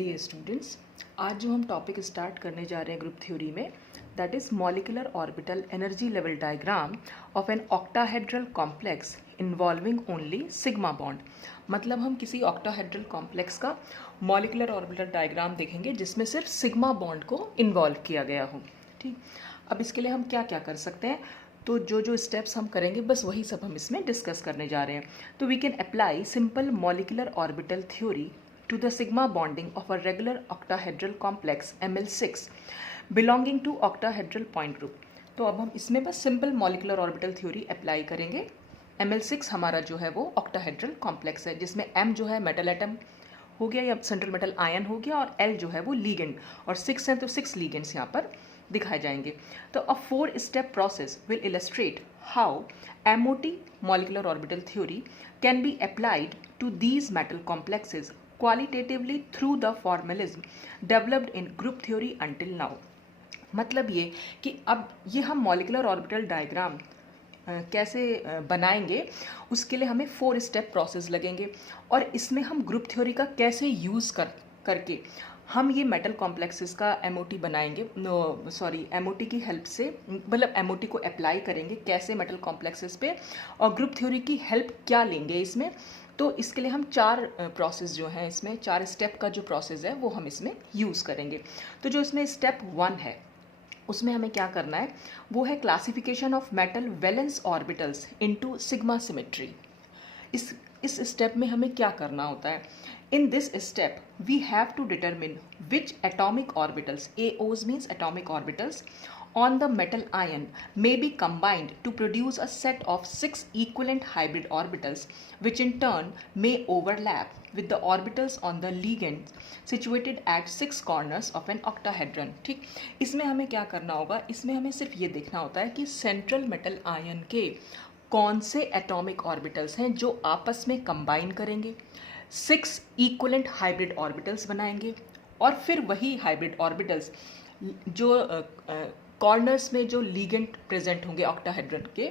Dear students, आज जो हम टॉपिक स्टार्ट करने जा रहे हैं ग्रुप थ्योरी में, that is molecular orbital energy level diagram of an octahedral complex involving only sigma bond. मतलब हम किसी ऑक्टाहेड्रल कॉम्प्लेक्स का मॉलिक्यूलर ऑर्बिटल डायग्राम देखेंगे जिसमें सिर्फ सिग्मा बॉन्ड को इन्वॉल्व किया गया हो। ठीक, अब इसके लिए हम क्या क्या कर सकते हैं, तो जो जो स्टेप्स हम करेंगे बस वही सब हम इसमें डिस्कस करने जा रहे हैं। तो we can apply simple molecular orbital theory to the sigma bonding of a regular octahedral complex Ml6 belonging to octahedral point group। तो अब हम इसमें बस simple molecular orbital theory apply करेंगे। Ml6 हमारा जो है वो ऑक्टाहेड्रल कॉम्प्लेक्स है जिसमें M जो है मेटल एटम हो गया या सेंट्रल मेटल आयन हो गया और L जो है वो लीगेंड, और 6 हैं तो 6 लीगेंड्स यहाँ पर दिखाए जाएंगे। तो अ 4 step process will illustrate how MOT molecular orbital theory can be applied to these metal complexes qualitatively through the formalism developed in group theory until now। मतलब ये कि अब ये हम मॉलिक्यूलर ऑर्बिटल डायग्राम कैसे बनाएंगे, उसके लिए हमें 4 स्टेप प्रोसेस लगेंगे और इसमें हम ग्रुप थ्योरी का कैसे यूज़ करके हम ये मेटल कॉम्प्लेक्सेस का एमओटी बनाएंगे, एमओटी की हेल्प से, मतलब एमओटी को अप्लाई करेंगे कैसे मेटल कॉम्प्लेक्सेस पे, और ग्रुप थ्योरी की हेल्प क्या लेंगे इसमें। तो इसके लिए हम 4 प्रोसेस जो हैं, इसमें 4 स्टेप का जो प्रोसेस है वो हम इसमें यूज़ करेंगे। तो जो इसमें स्टेप 1 है उसमें हमें क्या करना है, वो है classification of metal valence orbitals into sigma symmetry. इस स्टेप में हमें क्या करना होता है, in this step we have to determine which atomic orbitals, AOs means atomic orbitals, on the metal ion may be combined to produce a set of 6 equivalent hybrid orbitals which in turn may overlap with the orbitals on the ligand situated at 6 corners of an octahedron। ठीक, इसमें हमें क्या करना होगा, इसमें हमें सिर्फ ये देखना होता है कि सेंट्रल मेटल आयन के कौन से एटॉमिक ऑर्बिटल्स हैं जो आपस में कंबाइन करेंगे, 6 इक्वलेंट हाइब्रिड ऑर्बिटल्स बनाएंगे, और फिर वही हाइब्रिड ऑर्बिटल्स जो कॉर्नर्स में जो लीगेंड प्रेजेंट होंगे ऑक्टाहेड्रन के,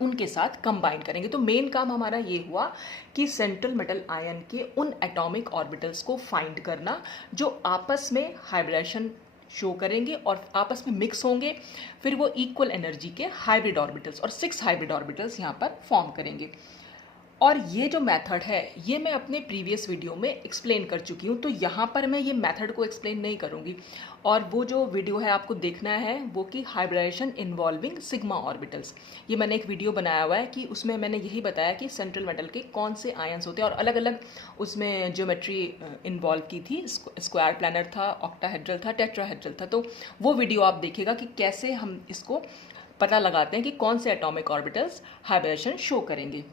उनके साथ कंबाइन करेंगे। तो मेन काम हमारा ये हुआ कि सेंट्रल मेटल आयन के उन एटॉमिक ऑर्बिटल्स को फाइंड करना जो आपस में हाइब्रिडेशन शो करेंगे और आपस में मिक्स होंगे, फिर वो इक्वल एनर्जी के हाइब्रिड ऑर्बिटल्स और 6 हाइब्रिड ऑर्बिटल्स यहाँ पर फॉर्म करेंगे। और ये जो मेथड है ये मैं अपने प्रीवियस वीडियो में एक्सप्लेन कर चुकी हूँ, तो यहाँ पर मैं ये मेथड को एक्सप्लेन नहीं करूँगी। और वो जो वीडियो है आपको देखना है वो कि हाइब्रिडेशन इन्वॉल्विंग सिग्मा ऑर्बिटल्स, ये मैंने एक वीडियो बनाया हुआ है कि उसमें मैंने यही बताया कि सेंट्रल मेटल के कौन से आयंस होते हैं और अलग अलग उसमें ज्योमेट्री इन्वॉल्व की थी। स्क्वायर प्लानर था, ऑक्टाहेड्रल था, टेट्राहेड्रल था। तो वो वीडियो आप देखिएगा कि कैसे हम इसको पता लगाते हैं कि कौन से एटॉमिक ऑर्बिटल्स हाइब्रिडेशन शो करेंगे।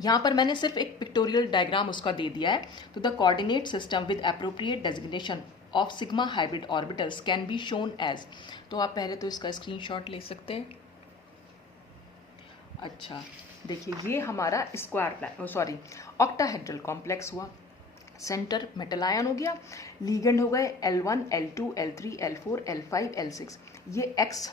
यहाँ पर मैंने सिर्फ एक पिक्टोरियल डायग्राम उसका दे दिया है। तो the coordinate system with appropriate designation of sigma hybrid orbitals can be shown as, तो आप पहले तो इसका स्क्रीनशॉट ले सकते हैं। अच्छा देखिए, ये हमारा ऑक्टाहेड्रल कॉम्प्लेक्स हुआ, सेंटर मेटल आयन हो गया, लीगेंड हो गए L1, L2, L3, L4, L5, L6, ये X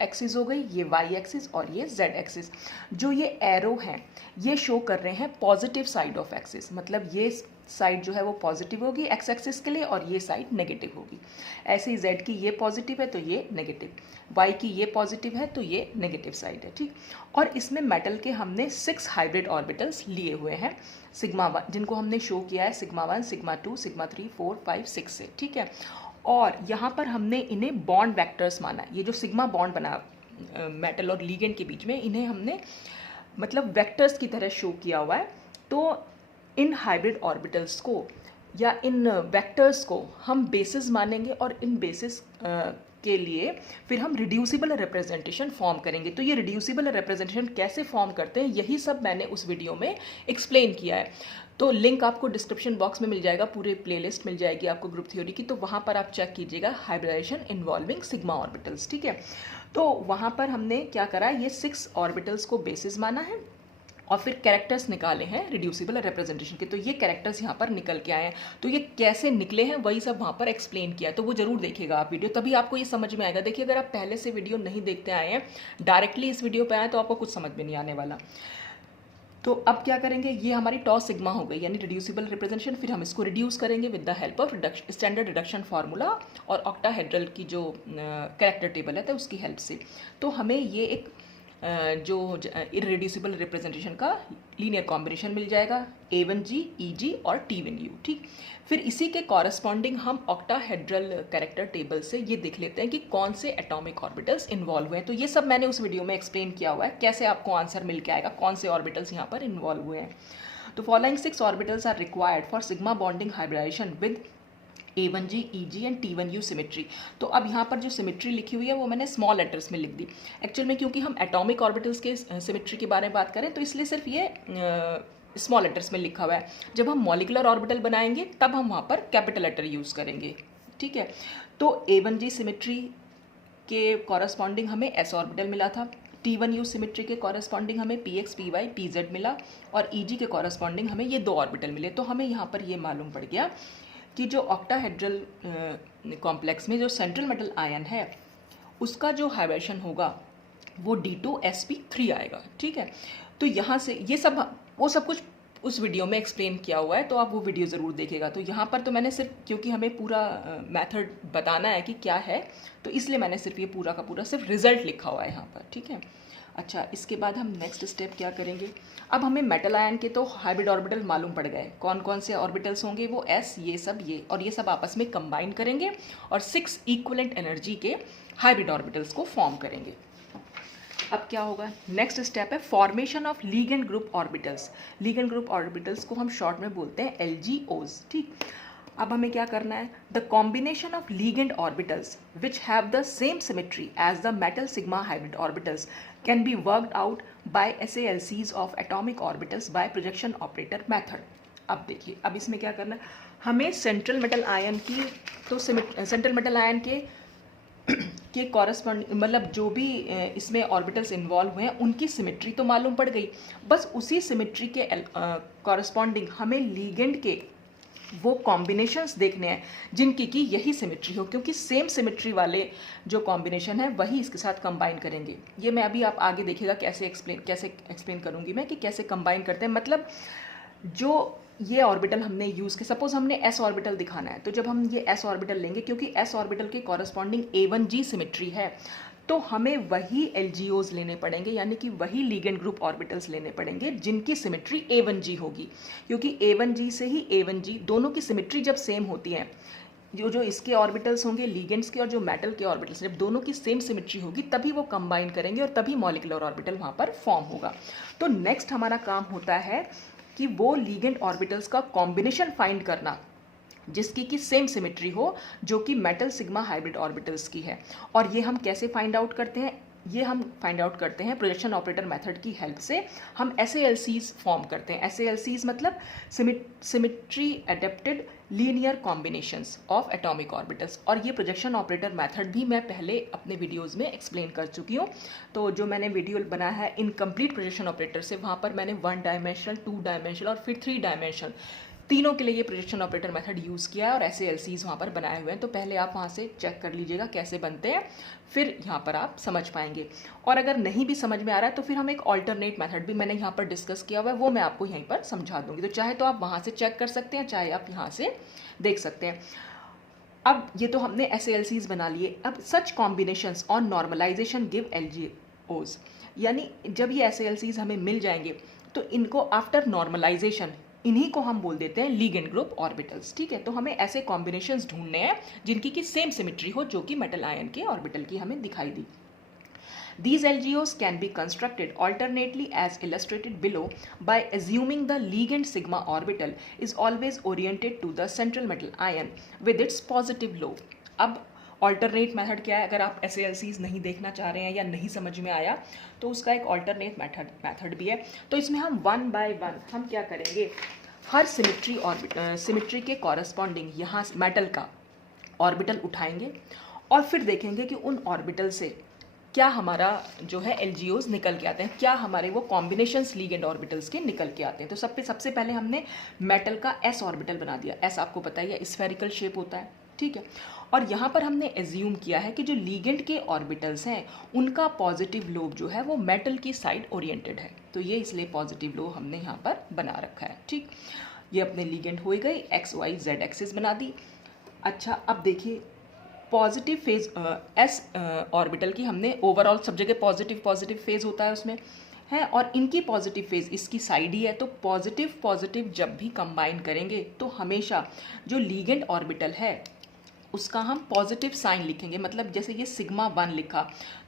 एक्सिस हो गई, ये Y एक्सिस और ये Z एक्सिस। जो ये एरो हैं ये शो कर रहे हैं पॉजिटिव साइड ऑफ एक्सिस, मतलब ये साइड जो है वो पॉजिटिव होगी X एक्सिस के लिए और ये साइड नेगेटिव होगी। ऐसे ही Z की ये पॉजिटिव है तो ये नेगेटिव, Y की ये पॉजिटिव है तो ये नेगेटिव साइड है। ठीक, और इसमें मेटल के हमने 6 हाइब्रिड ऑर्बिटल्स लिए हुए हैं सिग्मा 1, जिनको हमने शो किया है सिग्मा 1, सिग्मा 2, सिग्मा 3, 4, 5, 6 से। ठीक है, और यहाँ पर हमने इन्हें बॉन्ड वेक्टर्स माना। ये जो सिग्मा बॉन्ड बना मेटल और लीगेंड के बीच में, इन्हें हमने मतलब वेक्टर्स की तरह शो किया हुआ है। तो इन हाइब्रिड ऑर्बिटल्स को या इन वेक्टर्स को हम बेसिस मानेंगे और इन बेसिस के लिए फिर हम रिड्यूसिबल रिप्रेजेंटेशन फॉर्म करेंगे। तो ये रिड्यूसिबल रिप्रेजेंटेशन कैसे फॉर्म करते हैं यही सब मैंने उस वीडियो में एक्सप्लेन किया है। तो लिंक आपको डिस्क्रिप्शन बॉक्स में मिल जाएगा, पूरे प्लेलिस्ट मिल जाएगी आपको ग्रुप थ्योरी की, तो वहाँ पर आप चेक कीजिएगा हाइब्रिडेशन इन्वॉल्विंग सिग्मा ऑर्बिटल्स। ठीक है, तो वहाँ पर हमने क्या करा, ये 6 ऑर्बिटल्स को बेसिस माना है और फिर कैरेक्टर्स निकाले हैं रिड्यूसिबल रिप्रेजेंटेशन के। तो ये कैरेक्टर्स यहाँ पर निकल के आए हैं। तो ये कैसे निकले हैं वही सब वहाँ पर एक्सप्लेन किया है, तो वो जरूर देखिएगा आप वीडियो, तभी आपको ये समझ में आएगा। देखिए, अगर आप पहले से वीडियो नहीं देखते आए हैं, डायरेक्टली इस वीडियो पर आए तो आपको कुछ समझ में नहीं आने वाला। तो अब क्या करेंगे, ये हमारी टॉ सिग्मा हो गई यानी रिड्यूसिबल रिप्रेजेंटेशन। फिर हम इसको रिड्यूस करेंगे with the help of standard reduction formula और ऑक्टाहेड्रल की जो कैरेक्टर टेबल है तो उसकी हेल्प से। तो हमें ये एक जो इरेड्यूसिबल रिप्रेजेंटेशन का लीनियर कॉम्बिनेशन मिल जाएगा, A1G, EG और T1U। ठीक, फिर इसी के कॉरस्पॉन्डिंग हम ऑक्टाहेड्रल कैरेक्टर टेबल से ये देख लेते हैं कि कौन से एटॉमिक ऑर्बिटल्स इन्वॉल्व हुए हैं। तो ये सब मैंने उस वीडियो में एक्सप्लेन किया हुआ है, कैसे आपको आंसर मिल के आएगा, कौन से ऑर्बिटल्स यहाँ पर इन्वॉल्व हुए हैं। तो following 6 orbitals are required for sigma bonding hybridization with A1G, EG and T1U symmetry. तो अब यहाँ पर जो सिमेट्री लिखी हुई है वो मैंने स्मॉल लेटर्स में लिख दी। एक्चुअल में क्योंकि हम एटॉमिक ऑर्बिटल्स के सिमेट्री के बारे में बात करें तो इसलिए सिर्फ ये स्मॉल लेटर्स में लिखा हुआ है। जब हम मॉलिकुलर ऑर्बिटल बनाएंगे तब हम वहाँ पर कैपिटल लेटर यूज़ करेंगे। ठीक है, तो A1G सिमेट्री के कॉरस्पॉन्डिंग हमें S ऑर्बिटल मिला था, T1U सिमेट्री के कॉरस्पॉन्डिंग हमें PX, PY, PZ मिला और EG के कॉरस्पॉन्डिंग हमें ये 2 ऑर्बिटल मिले। तो हमें यहाँ पर ये मालूम पड़ गया कि जो ऑक्टाहेड्रल कॉम्प्लेक्स में जो सेंट्रल मेटल आयन है उसका जो हाइब्रिडेशन होगा वो D2sp3 आएगा। ठीक है, तो यहाँ से ये सब वो सब कुछ उस वीडियो में एक्सप्लेन किया हुआ है, तो आप वो वीडियो ज़रूर देखिएगा। तो यहाँ पर तो मैंने सिर्फ, क्योंकि हमें पूरा मेथड बताना है कि क्या है, तो इसलिए मैंने सिर्फ ये पूरा का पूरा सिर्फ रिजल्ट लिखा हुआ है यहाँ पर। ठीक है, अच्छा, इसके बाद हम नेक्स्ट स्टेप क्या करेंगे। अब हमें मेटल आयन के तो हाइब्रिड ऑर्बिटल मालूम पड़ गए, कौन कौन से ऑर्बिटल्स होंगे, वो S, ये सब, ये और ये सब आपस में कंबाइन करेंगे और 6 इक्विवेलेंट एनर्जी के हाइब्रिड ऑर्बिटल्स को फॉर्म करेंगे। अब क्या होगा, नेक्स्ट स्टेप है formation of ligand group orbitals. Ligand group orbitals को हम शॉर्ट में बोलते हैं LGOs। ठीक, अब हमें क्या करना है, the combination of ligand orbitals which have the same symmetry as the metal sigma hybrid orbitals can be worked out by SALCs of atomic orbitals by projection operator method. अब देखिए, अब इसमें क्या करना है, हमें सेंट्रल मेटल आयन की, तो सेंट्रल मेटल आयन के कॉरस्पॉन्ड मतलब जो भी इसमें ऑर्बिटल्स इन्वॉल्व हुए हैं उनकी सिमेट्री तो मालूम पड़ गई, बस उसी सिमेट्री के कॉरस्पॉन्डिंग हमें लीगेंड के वो कॉम्बिनेशंस देखने हैं जिनकी कि यही सिमेट्री हो, क्योंकि सेम सिमेट्री वाले जो कॉम्बिनेशन है वही इसके साथ कंबाइन करेंगे। ये मैं अभी आप आगे देखिएगा कैसे एक्सप्लेन करूँगी मैं कि कैसे कंबाइन करते हैं। मतलब जो ये ऑर्बिटल हमने यूज़ किया, सपोज हमने S ऑर्बिटल दिखाना है, तो जब हम ये S ऑर्बिटल लेंगे, क्योंकि S ऑर्बिटल के कॉरस्पॉन्डिंग A1G सिमेट्री है, तो हमें वही LGOs लेने पड़ेंगे, यानी कि वही लीगेंड ग्रुप ऑर्बिटल्स लेने पड़ेंगे जिनकी सिमेट्री A1G होगी, क्योंकि A1G से ही A1G दोनों की सिमेट्री जब सेम होती है, जो इसके ऑर्बिटल्स होंगे लीगेंड्स के और जो मेटल के ऑर्बिटल्स, जब दोनों की सेम सिमेट्री होगी तभी वो कंबाइन करेंगे और तभी मॉलिक्यूलर ऑर्बिटल वहाँ पर फॉर्म होगा। तो नेक्स्ट हमारा काम होता है कि वो लीगेंड ऑर्बिटल्स का कॉम्बिनेशन फाइंड करना जिसकी कि सेम सिमेट्री हो, जो कि मेटल सिग्मा हाइब्रिड ऑर्बिटल्स की है। और ये हम कैसे फाइंड आउट करते हैं, ये हम फाइंड आउट करते हैं प्रोजेक्शन ऑपरेटर मेथड की हेल्प से। हम SALCs फॉर्म करते हैं। SALCs मतलब symmetry adapted linear combinations of atomic orbitals, और ये प्रोजेक्शन ऑपरेटर मेथड भी मैं पहले अपने वीडियोस में एक्सप्लेन कर चुकी हूँ। तो जो मैंने वीडियो बनाया है इनकम्प्लीट प्रोजेक्शन ऑपरेटर से, वहाँ पर मैंने 1 डायमेंशनल, 2 डायमेंशनल और फिर 3 डायमेंशनल तीनों के लिए ये प्रोजेक्शन ऑपरेटर मेथड यूज़ किया है और SALCs वहाँ पर बनाए हुए हैं। तो पहले आप वहाँ से चेक कर लीजिएगा कैसे बनते हैं, फिर यहाँ पर आप समझ पाएंगे। और अगर नहीं भी समझ में आ रहा है तो फिर हम एक ऑल्टरनेट मेथड भी मैंने यहाँ पर डिस्कस किया हुआ है, वो मैं आपको यहीं पर समझा दूँगी। तो चाहे तो आप वहाँ से चेक कर सकते हैं, चाहे आप यहाँ से देख सकते हैं। अब ये तो हमने SALCs बना लिए। अब such combinations on normalization give LGOs, यानी जब ये SALCs हमें मिल जाएंगे तो इनको आफ्टर नॉर्मलाइजेशन इन्हीं को हम बोल देते हैं लीगेंड ग्रुप ऑर्बिटल्स। ठीक है, तो हमें ऐसे कॉम्बिनेशंस ढूंढने हैं जिनकी की सेम सिमेट्री हो, जो कि मेटल आयन के ऑर्बिटल की हमें दिखाई दी। These LGOs can be constructed alternately as illustrated below by assuming the ligand sigma orbital is always oriented to the central metal ion with its positive lobe। अब alternate method क्या है, अगर आप SALCs नहीं देखना चाह रहे हैं या नहीं समझ में आया तो उसका एक ऑल्टरनेट मेथड भी है। तो इसमें हम 1 by 1 हम क्या करेंगे, हर सिमेट्री के कॉरस्पॉन्डिंग यहाँ मेटल का ऑर्बिटल उठाएंगे और फिर देखेंगे कि उन ऑर्बिटल से क्या हमारा जो है LGOs निकल के आते हैं, क्या हमारे वो कॉम्बिनेशंस लीगेंड ऑर्बिटल्स के निकल के आते हैं। तो सबसे पहले हमने मेटल का S ऑर्बिटल बना दिया। S आपको पता ही है स्फेरिकल शेप होता है। ठीक है, और यहाँ पर हमने एज्यूम किया है कि जो लीगेंड के ऑर्बिटल्स हैं उनका पॉजिटिव लोब जो है वो मेटल की साइड ओरिएंटेड है। तो ये इसलिए पॉजिटिव लो हमने यहाँ पर बना रखा है। ठीक, ये अपने लिगेंड हो गई, एक्स वाई जेड एक्सिस बना दी। अच्छा, अब देखिए पॉजिटिव फेज एस ऑर्बिटल की हमने ओवरऑल सब जगह पॉजिटिव फेज होता है उसमें है, और इनकी पॉजिटिव फेज इसकी साइड ही है। तो पॉजिटिव जब भी कंबाइन करेंगे तो हमेशा जो लीगेंड ऑर्बिटल है उसका हम पॉजिटिव साइन लिखेंगे। मतलब जैसे ये सिग्मा 1 लिखा,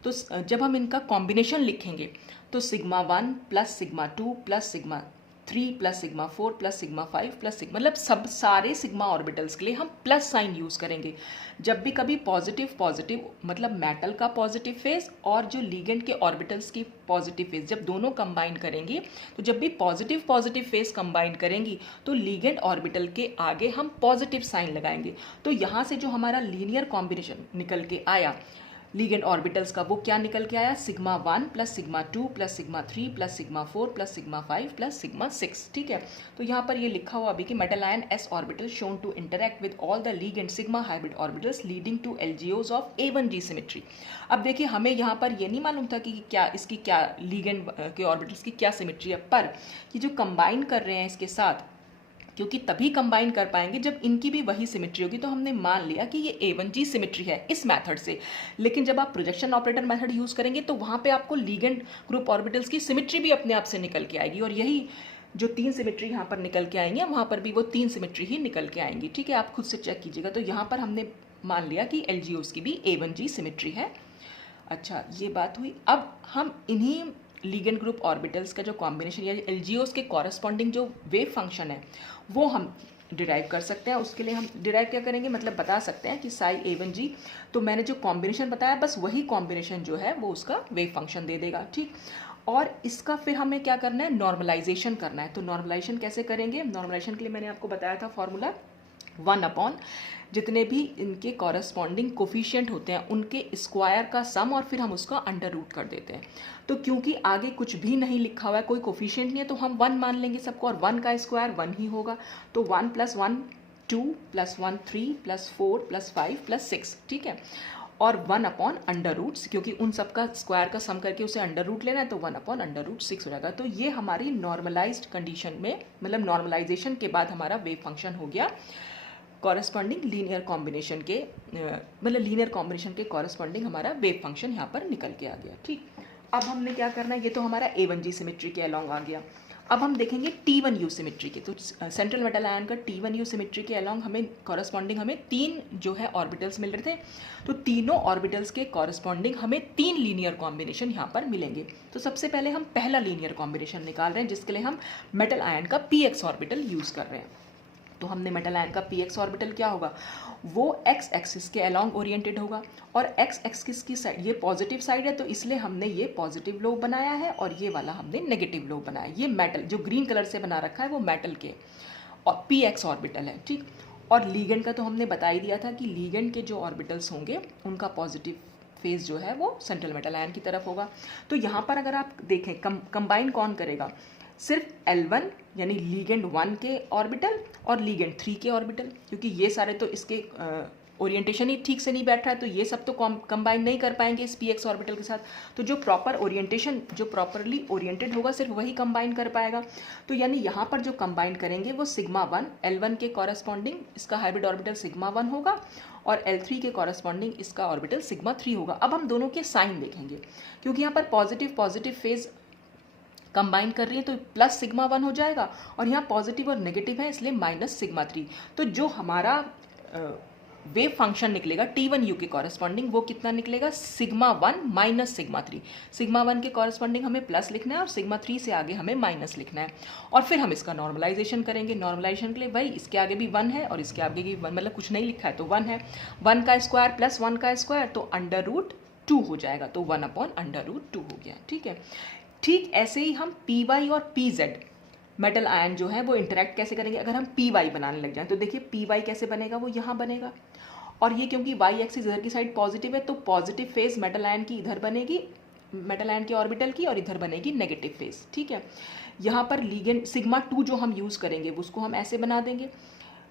तो जब हम इनका कॉम्बिनेशन लिखेंगे तो sigma 1 plus sigma 2 plus sigma 3 plus sigma 4 plus sigma 5 plus sigma, मतलब सब सारे सिग्मा ऑर्बिटल्स के लिए हम प्लस साइन यूज़ करेंगे। जब भी कभी पॉजिटिव मतलब मेटल का पॉजिटिव फेज और जो लीगेंड के ऑर्बिटल्स की पॉजिटिव फेज जब दोनों कंबाइन करेंगे, तो जब भी पॉजिटिव फेज कंबाइन करेंगी तो लीगेंड ऑर्बिटल के आगे हम पॉजिटिव साइन लगाएंगे। तो यहाँ से जो हमारा लीनियर कॉम्बिनेशन निकल के आया लीगेंड ऑर्बिटल्स का, वो क्या निकल के आया, sigma 1 plus sigma 2 plus sigma 3 plus sigma 4 plus sigma 5 plus sigma 6। ठीक है, तो यहाँ पर ये लिखा हुआ अभी कि metal ion S orbital shown to interact with all the ligand sigma hybrid orbitals leading to LGOs of A1G symmetry. अब देखिए हमें यहाँ पर ये नहीं मालूम था कि क्या इसकी क्या लीगेंड के ऑर्बिटल्स की क्या सिमेट्री है, पर कि जो कंबाइन कर रहे हैं इसके साथ, क्योंकि तभी कंबाइन कर पाएंगे जब इनकी भी वही सिमेट्री होगी, तो हमने मान लिया कि ये A1G सिमेट्री है इस मेथड से। लेकिन जब आप प्रोजेक्शन ऑपरेटर मेथड यूज़ करेंगे तो वहाँ पे आपको लीगेंड ग्रुप ऑर्बिटल्स की सिमेट्री भी अपने आप से निकल के आएगी, और यही जो 3 सिमेट्री यहाँ पर निकल के आएंगे वहाँ पर भी वो 3 सिमेट्री ही निकल के आएंगी। ठीक है, आप खुद से चेक कीजिएगा। तो यहाँ पर हमने मान लिया कि LGOs की भी A1G सिमेट्री है। अच्छा, ये बात हुई। अब हम इन्हीं लीगेंड ग्रुप ऑर्बिटल्स का जो कॉम्बिनेशन या LGOs के कॉरस्पॉन्डिंग जो वेव फंक्शन है वो हम डिराइव कर सकते हैं। उसके लिए हम डिराइव क्या करेंगे, मतलब बता सकते हैं कि साई A1G, तो मैंने जो कॉम्बिनेशन बताया बस वही कॉम्बिनेशन जो है वो उसका वेव फंक्शन दे देगा। ठीक, और इसका फिर हमें क्या करना है, नॉर्मलाइजेशन करना है। तो नॉर्मलाइजेशन कैसे करेंगे, नॉर्मलाइजेशन के लिए मैंने आपको बताया था फॉर्मूला 1 जितने भी इनके कॉरस्पॉन्डिंग कोफिशिएंट होते हैं उनके स्क्वायर का सम, और फिर हम उसका अंडर रूट कर देते हैं। तो क्योंकि आगे कुछ भी नहीं लिखा हुआ है, कोई कोफिशिएंट नहीं है, तो हम 1 मान लेंगे सबको, और 1 का स्क्वायर 1 ही होगा। तो 1 + 1 2 + 1 3 + 4 + 5 + 6। ठीक है, और 1/√, क्योंकि उन सब का स्क्वायर का सम करके उसे अंडर रूट लेना है, तो 1/√6 हो जाएगा। तो ये हमारी नॉर्मलाइज्ड कंडीशन में, मतलब नॉर्मलाइजेशन के बाद हमारा वेव फंक्शन हो गया कॉरस्पॉन्डिंग लीनियर कॉम्बिनेशन के, मतलब लीनियर कॉम्बिनेशन के कॉरस्पॉन्डिंग हमारा वेव फंक्शन यहाँ पर निकल के आ गया। ठीक, अब हमने क्या करना है, ये तो हमारा A1G सिमेट्री के अलोंग आ गया। अब हम देखेंगे T1U सिमेट्री के। तो सेंट्रल मेटल आयन का T1U सिमेट्री के अलोंग हमें कॉरस्पॉन्डिंग हमें 3 जो है ऑर्बिटल्स मिल रहे थे। तो तीनों ऑर्बिटल्स के कॉरस्पॉन्डिंग हमें 3 लीनियर कॉम्बिनेशन यहाँ पर मिलेंगे। तो सबसे पहले हम पहला लीनियर कॉम्बिनेशन निकाल रहे हैं, जिसके लिए हम मेटल आयन का PX ऑर्बिटल यूज़ कर रहे हैं। तो हमने मेटल आयन का PX ऑर्बिटल क्या होगा, वो x एक्सिस के अलोंग ओरिएंटेड होगा, और x एक्सिस की साइड ये पॉजिटिव साइड है, तो इसलिए हमने ये पॉजिटिव लोब बनाया है और ये वाला हमने नेगेटिव लोब बनाया। ये मेटल जो ग्रीन कलर से बना रखा है वो मेटल के और PX ऑर्बिटल है। ठीक, और लीगेंड का तो हमने बता ही दिया था कि लीगेंड के जो ऑर्बिटल्स होंगे उनका पॉजिटिव फेज जो है वो सेंट्रल मेटल आयन की तरफ होगा। तो यहाँ पर अगर आप देखें कंबाइन कौन करेगा, सिर्फ L1 यानी लीगेंड 1 के ऑर्बिटल और लीगेंड 3 के ऑर्बिटल, क्योंकि ये सारे तो इसके ओरिएंटेशन ही ठीक से नहीं बैठ रहा है, तो ये सब तो कंबाइन नहीं कर पाएंगे इस PX ऑर्बिटल के साथ। तो जो प्रॉपर ओरिएंटेशन, जो प्रॉपरली ओरिएंटेड होगा सिर्फ वही कंबाइन कर पाएगा। तो यानी यहाँ पर जो कंबाइन करेंगे वो सिग्मा 1 L1 के कॉरस्पॉन्डिंग इसका हाइब्रिड ऑर्बिटल सिग्मा 1 होगा, और L3 के कॉरस्पॉन्डिंग इसका ऑर्बिटल सिग्मा 3 होगा। अब हम दोनों के साइन देखेंगे, क्योंकि यहाँ पर पॉजिटिव फेज कंबाइन कर रही है तो प्लस सिग्मा 1 हो जाएगा, और यहाँ पॉजिटिव और नेगेटिव है इसलिए माइनस सिग्मा 3। तो जो हमारा वेव फंक्शन निकलेगा T1U के कॉरस्पॉन्डिंग वो कितना निकलेगा, सिग्मा 1 माइनस सिग्मा 3। सिग्मा 1 के कॉरस्पॉन्डिंग हमें प्लस लिखना है और सिग्मा 3 से आगे हमें माइनस लिखना है, और फिर हम इसका नॉर्मलाइजेशन करेंगे। नॉर्मलाइजेशन के लिए भाई इसके आगे भी 1 है और इसके आगे भी 1, मतलब कुछ नहीं लिखा है तो 1 है। 1 का स्क्वायर प्लस 1 का स्क्वायर तो √2 हो जाएगा, तो 1/√2 हो गया। ठीक है, ठीक ऐसे ही हम PY और PZ मेटल आयन जो है वो इंटरेक्ट कैसे करेंगे। अगर हम PY बनाने लग जाएं तो देखिए PY कैसे बनेगा, वो यहाँ बनेगा, और ये क्योंकि Y एक्सिस इधर की साइड पॉजिटिव है तो पॉजिटिव फेज मेटल आयन की इधर बनेगी, मेटल आयन के ऑर्बिटल की, और इधर बनेगी नेगेटिव फेज। ठीक है, यहाँ पर लीगेंड सिग्मा 2 जो हम यूज़ करेंगे उसको हम ऐसे बना देंगे,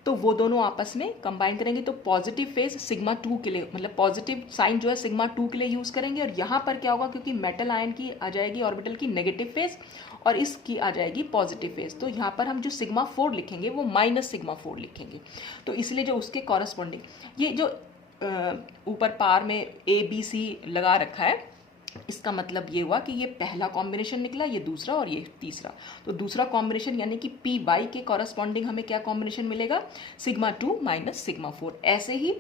तो वो दोनों आपस में कंबाइन करेंगे तो पॉजिटिव फेज सिग्मा 2 के लिए, मतलब पॉजिटिव साइन जो है सिग्मा 2 के लिए यूज़ करेंगे। और यहाँ पर क्या होगा, क्योंकि मेटल आयन की आ जाएगी ऑर्बिटल की नेगेटिव फेज और इसकी आ जाएगी पॉजिटिव फेज, तो यहाँ पर हम जो सिग्मा 4 लिखेंगे वो माइनस सिग्मा 4 लिखेंगे। तो इसलिए जो उसके कॉरस्पॉन्डिंग ये जो ऊपर पार में ABC लगा रखा है, इसका मतलब ये हुआ कि ये पहला कॉम्बिनेशन निकला, ये दूसरा और ये तीसरा। तो दूसरा कॉम्बिनेशन यानी कि PY के कॉरस्पॉन्डिंग हमें क्या कॉम्बिनेशन मिलेगा, सिग्मा 2 माइनस सिग्मा 4। ऐसे ही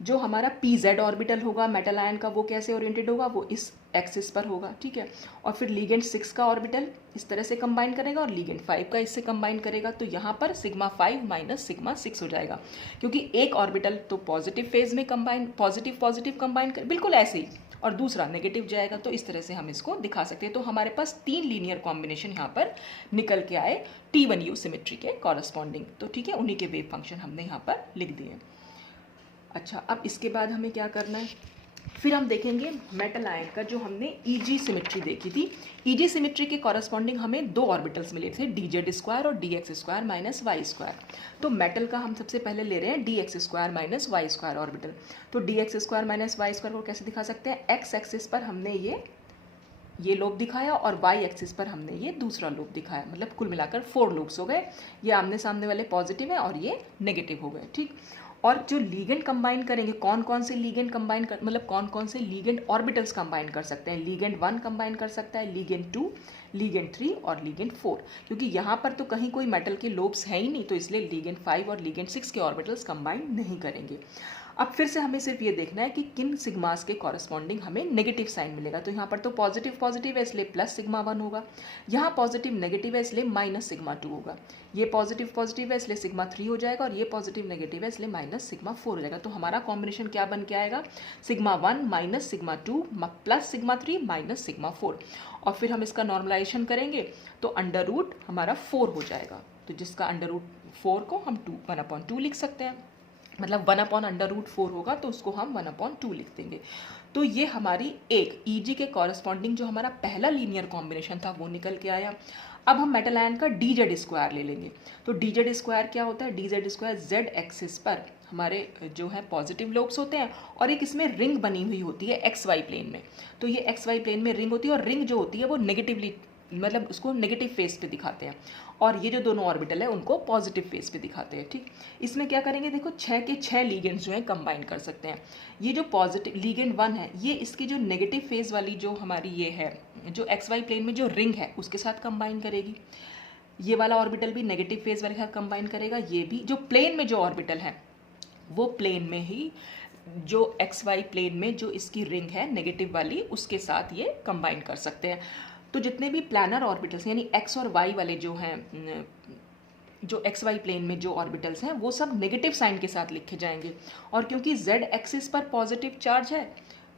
जो हमारा PZ ऑर्बिटल होगा मेटल आयन का, वो कैसे ओरिएंटेड होगा, वो इस एक्सिस पर होगा, ठीक है। और फिर लीगेंड 6 का ऑर्बिटल इस तरह से कंबाइन करेगा और लीगेंड 5 का इससे कंबाइन करेगा, तो यहाँ पर सिग्मा 5 माइनस सिग्मा 6 हो जाएगा, क्योंकि एक ऑर्बिटल तो पॉजिटिव फेज में कंबाइन पॉजिटिव पॉजिटिव कंबाइन कर, बिल्कुल ऐसे ही, और दूसरा नेगेटिव जाएगा। तो इस तरह से हम इसको दिखा सकते हैं। तो हमारे पास 3 लीनियर कॉम्बिनेशन यहाँ पर निकल के आए T1U सिमेट्री के कॉरस्पॉन्डिंग। तो ठीक है, उन्हीं के वेव फंक्शन हमने यहाँ पर लिख दिए। अच्छा, अब इसके बाद हमें क्या करना है, फिर हम देखेंगे मेटल आयन का जो हमने EG सिमेट्री देखी थी। EG सिमेट्री के कॉरस्पॉन्डिंग हमें 2 ऑर्बिटल्स मिले थे, DZ² और DX² माइनस Y²। तो मेटल का हम सबसे पहले ले रहे हैं DX² माइनस Y² ऑर्बिटल। तो DX² माइनस Y² को कैसे दिखा सकते हैं, X एक्सिस पर हमने ये लोब दिखाया और Y एक्सिस पर हमने ये दूसरा लोब दिखाया, मतलब कुल मिलाकर 4 लोब्स हो गए। ये आमने सामने वाले पॉजिटिव हैं और ये नेगेटिव हो गए, ठीक। और जो लीगेंड कंबाइन करेंगे, कौन कौन से लीगेंड कंबाइन कर, मतलब कौन कौन से लीगेंड ऑर्बिटल्स कंबाइन कर सकते हैं, लीगेंड 1 कंबाइन कर सकता है, लीगेंड 2, लीगेंड 3 और लीगेंड 4। क्योंकि यहाँ पर तो कहीं कोई मेटल के लोब्स है ही नहीं, तो इसलिए लीगेंड 5 और लीगेंड 6 के ऑर्बिटल्स कंबाइन नहीं करेंगे। अब फिर से हमें सिर्फ ये देखना है कि किन सिग्मास के कॉरस्पॉन्डिंग हमें नेगेटिव साइन मिलेगा। तो यहाँ पर तो पॉजिटिव पॉजिटिव है इसलिए प्लस सिग्मा 1 होगा, यहाँ पॉजिटिव नेगेटिव है इसलिए माइनस सिग्मा 2 होगा, ये पॉजिटिव पॉजिटिव है इसलिए सिग्मा 3 हो जाएगा और ये पॉजिटिव नेगेटिव है इसलिए माइनस सिग्मा 4 हो जाएगा। तो हमारा कॉम्बिनेशन क्या बन के आएगा, sigma 1 minus sigma 2 plus sigma 3 minus sigma 4। और फिर हम इसका नॉर्मलाइजेशन करेंगे तो अंडर रूट हमारा 4 हो जाएगा। तो जिसका अंडर रूट 4 को हम 1/2 लिख सकते हैं, मतलब 1/√4 होगा तो उसको हम 1/2 लिख देंगे। तो ये हमारी एक EG के कॉरस्पॉन्डिंग जो हमारा पहला लीनियर कॉम्बिनेशन था वो निकल के आया। अब हम मेटल आयन का DZ² ले लेंगे। तो DZ² क्या होता है, DZ² Z एक्सिस पर हमारे जो है पॉजिटिव लोब्स होते हैं और एक इसमें रिंग बनी हुई होती है XY प्लेन में। तो ये XY प्लेन में रिंग होती है और रिंग जो होती है वो नेगेटिवली, मतलब उसको नेगेटिव फेस पे दिखाते हैं, और ये जो दोनों ऑर्बिटल है उनको पॉजिटिव फेस पे दिखाते हैं, ठीक। इसमें क्या करेंगे, देखो 6 के 6 लीगेंड्स जो हैं कंबाइन कर सकते हैं। ये जो पॉजिटिव लीगेंड 1 है ये इसकी जो नेगेटिव फेस वाली जो हमारी ये है जो XY प्लेन में जो रिंग है उसके साथ कंबाइन करेगी, ये वाला ऑर्बिटल भी नेगेटिव फेस वाले के साथ कंबाइन करेगा, ये भी जो प्लेन में जो ऑर्बिटल है वो प्लेन में ही जो XY प्लेन में जो इसकी रिंग है नेगेटिव वाली उसके साथ ये कंबाइन कर सकते हैं। तो जितने भी प्लानर ऑर्बिटल्स यानी X और Y वाले जो हैं, जो XY प्लेन में जो ऑर्बिटल्स हैं वो सब नेगेटिव साइन के साथ लिखे जाएंगे। और क्योंकि Z एक्सिस पर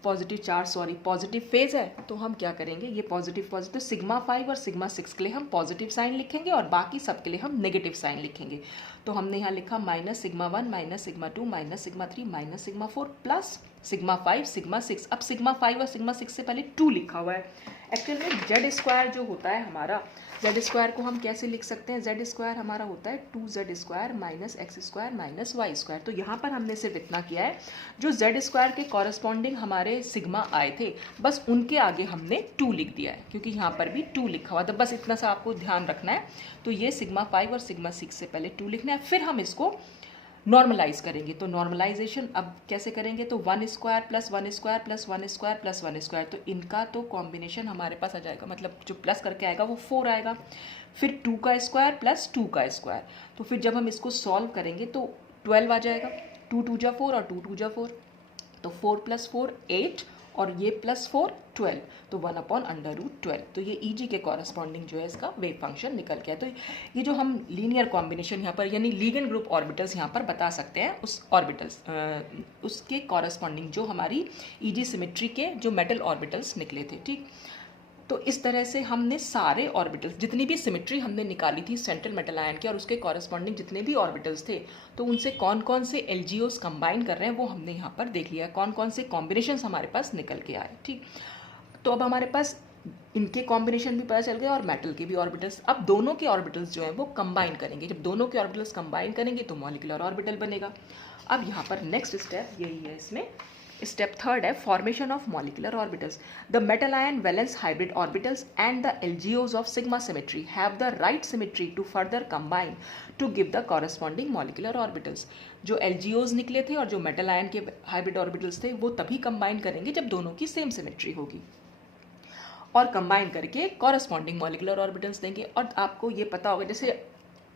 पॉजिटिव फेज है, तो हम क्या करेंगे, ये पॉजिटिव सिग्मा 5 और सिग्मा 6 के लिए हम पॉजिटिव साइन लिखेंगे और बाकी सब के लिए हम नेगेटिव साइन लिखेंगे। तो हमने यहाँ लिखा minus sigma 1 minus sigma 2 minus sigma 3 minus sigma 4 plus sigma 5 sigma 6। अब सिग्मा 5 और सिग्मा 6 से पहले 2 लिखा हुआ है। एक्चुअल में Z² जो होता है हमारा, Z² को हम कैसे लिख सकते हैं, Z² हमारा होता है 2Z² minus X² minus Y²। तो यहाँ पर हमने सिर्फ इतना किया है, जो Z² के कॉरस्पॉन्डिंग हमारे सिग्मा आए थे बस उनके आगे हमने 2 लिख दिया है, क्योंकि यहाँ पर भी 2 लिखा हुआ था, बस इतना सा आपको ध्यान रखना है। तो ये सिग्मा 5 और सिग्मा 6 से पहले 2 लिखना है, फिर हम इसको नॉर्मलाइज करेंगे। तो नॉर्मलाइजेशन अब कैसे करेंगे, तो 1² प्लस 1² प्लस 1² प्लस 1², तो इनका तो कॉम्बिनेशन हमारे पास आ जाएगा, मतलब जो प्लस करके आएगा वो 4 आएगा। फिर 2 का स्क्वायर प्लस 2 का स्क्वायर, तो फिर जब हम इसको सॉल्व करेंगे तो 12 आ जाएगा, 2 2 जा 4 और 2 2 जा 4, तो 4 प्लस 4 8 और ये प्लस 4 12, तो 1/√12। तो ये EG के कॉरस्पॉन्डिंग जो है इसका वेव फंक्शन निकल गया। तो ये जो हम लीनियर कॉम्बिनेशन यहाँ पर यानी लीगेंड ग्रुप ऑर्बिटल्स यहाँ पर बता सकते हैं, उस ऑर्बिटल्स उसके कॉरस्पॉन्डिंग जो हमारी EG सिमेट्री के जो मेटल ऑर्बिटल्स निकले थे, ठीक। तो इस तरह से हमने सारे ऑर्बिटल्स जितनी भी सिमेट्री हमने निकाली थी सेंट्रल मेटल आयन के और उसके कॉरस्पॉन्डिंग जितने भी ऑर्बिटल्स थे, तो उनसे कौन कौन से LGOs कंबाइन कर रहे हैं वो हमने यहाँ पर देख लिया, कौन कौन से कॉम्बिनेशंस हमारे पास निकल के आए, ठीक। तो अब हमारे पास इनके कॉम्बिनेशन भी पता चल गए और मेटल के भी ऑर्बिटल्स। अब दोनों के ऑर्बिटल्स जो हैं वो कंबाइन करेंगे, जब दोनों के ऑर्बिटल्स कंबाइन करेंगे तो मॉलिक्यूलर ऑर्बिटल बनेगा। अब यहाँ पर नेक्स्ट स्टेप यही है, इसमें स्टेप थर्ड है formation of molecular orbitals. The metal ion valence hybrid orbitals and the LGOs of sigma symmetry have the right symmetry to further combine to give the corresponding molecular orbitals. जो LGOs निकले थे और जो metal ion के hybrid orbitals थे वो तभी combine करेंगे जब दोनों की सेम सिमेट्री होगी और कंबाइन करके कॉरस्पॉन्डिंग मॉलिक्यूलर ऑर्बिटल्स देंगे। और आपको ये पता होगा, जैसे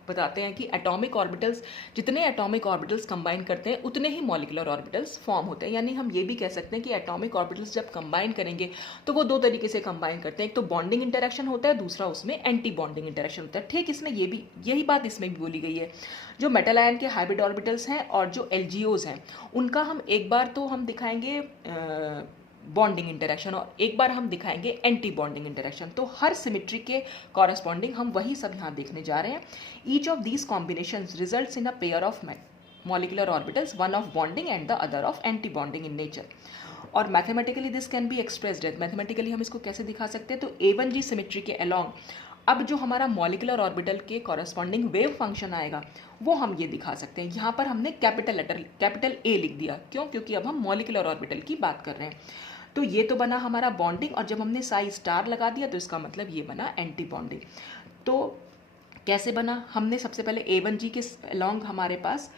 बताते हैं कि एटॉमिक ऑर्बिटल्स, जितने एटॉमिक ऑर्बिटल्स कंबाइन करते हैं उतने ही मॉलिक्यूलर ऑर्बिटल्स फॉर्म होते हैं। यानी हम ये भी कह सकते हैं कि एटॉमिक ऑर्बिटल्स जब कंबाइन करेंगे तो वो दो तरीके से कंबाइन करते हैं, एक तो बॉन्डिंग इंटरेक्शन होता है, दूसरा उसमें एंटी बॉन्डिंग इंटरेक्शन होता है। ठीक इसमें ये भी यही बात इसमें भी बोली गई है। जो मेटल आयन के हाइब्रिड ऑर्बिटल्स हैं और जो एलजीओज हैं उनका हम एक बार तो हम दिखाएंगे बॉन्डिंग इंटरेक्शन और एक बार हम दिखाएंगे एंटी बॉन्डिंग इंटरेक्शन। तो हर सिमेट्री के कॉरस्पॉन्डिंग हम वही सब यहाँ देखने जा रहे हैं। Each of these combinations results in a pair of molecular orbitals, one of bonding and the other of anti bonding in nature. और mathematically this can be expressed. Mathematically हम इसको कैसे दिखा सकते हैं, तो A1G सिमेट्री के अलॉन्ग अब जो हमारा मॉलिक्यूलर ऑर्बिटल के कॉरस्पॉन्डिंग वेव फंक्शन आएगा वो हम ये दिखा सकते हैं। यहाँ पर हमने कैपिटल A लिख दिया, क्यों? क्योंकि अब हम मॉलिक्यूलर ऑर्बिटल की बात कर रहे हैं। तो ये तो बना हमारा बॉन्डिंग, और जब हमने साई स्टार लगा दिया तो इसका मतलब ये बना एंटी बॉन्डिंग। तो कैसे बना, हमने सबसे पहले A1G के अलॉन्ग हमारे पास